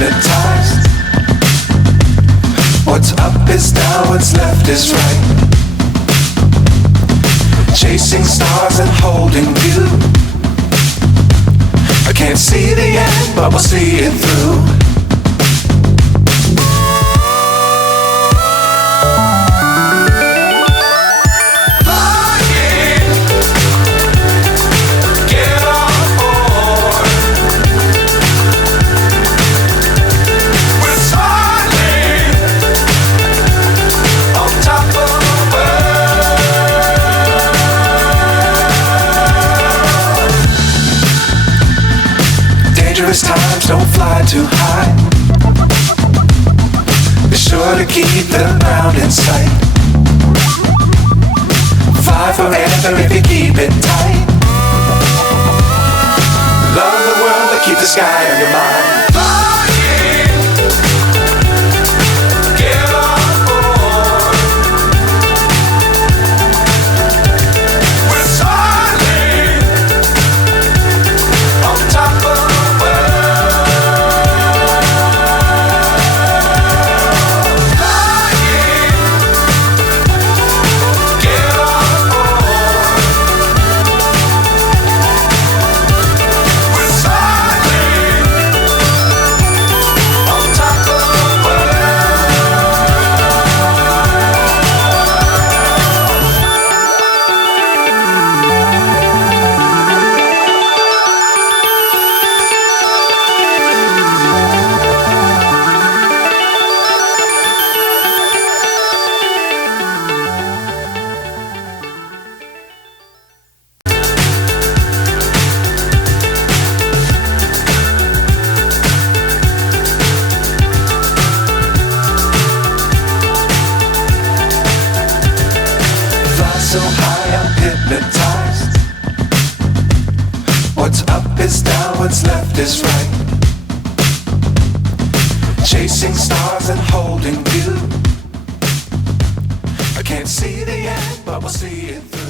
hypnotized. What's up is down, what's left is right. Chasing stars and holding you. I can't see the end, but we'll see it through. Dangerous times, don't fly too high. Be sure to keep the ground in sight. Fly forever if you keep it tight. Love the world, but keep the sky on your mind. So high, I'm hypnotized. What's up is down, what's left is right. Chasing stars and holding you. I can't see the end, but we'll see it through.